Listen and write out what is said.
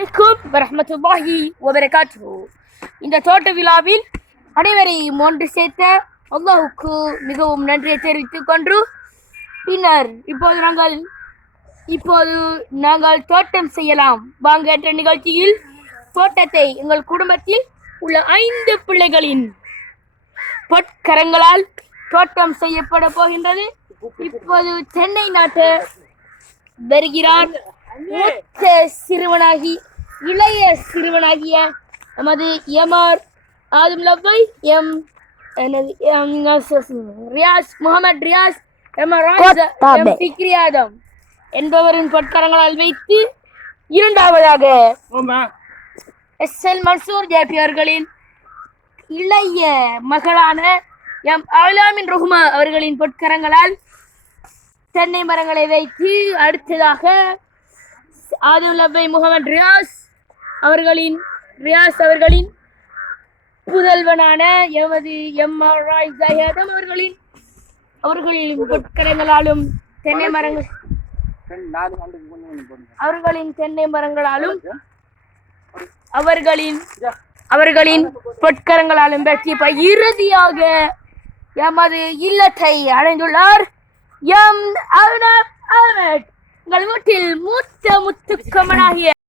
அலைக்கும் வரஹ்மத்துல்லாஹி வபரகாத்துஹு. இந்த தோட்ட விழாவில் அனைவரையும் ஒன்று சேர்த்த அல்லாஹுக்கு மிகவும் நன்றியை தெரிவித்துக் கொண்டு பின்னர் இப்போது நாங்கள் தோட்டம் செய்யலாம் வாங்க என்ற நிகழ்ச்சியில் தோட்டத்தை எங்கள் குடும்பத்தில் உள்ள 5 பிள்ளைகளின் பொற்கரங்களால் தோட்டம் செய்யப்பட போகின்றது. இப்போது சென்னை நாட்டு வருகிறார் இளைய சிறுவனாகிய நமது எம்ஆர் ஆதம் லவ்வை ரியாஸ் முகமது ரியாஸ் ஃபிக்ரி ஆதம் என்பவரின் பொற்கரங்களால் வைத்து இரண்டாவதாக எஸ்எல் மன்சூர் ஜேபி அவர்களின் இளைய மகளான எம் அலாமின் ருஹ்மா அவர்களின் பொற்கரங்களால் தென்னை மரங்களை வைத்து அடுத்ததாக ஆதம் லவ்வை முகமது ரியாஸ் அவர்களின் புதல்வனான எமது எம்ஆர் ஆதம் அவர்களின் பொற்கரங்களாலும் அவர்களின் பொற்கரங்களாலும் வெற்றி இறுதியாக எமது இல்லத்தை அடைந்துள்ளார் எம் அஹ்மத். உங்கள் வீட்டில் மூத்த முத்துக்கமனாகிய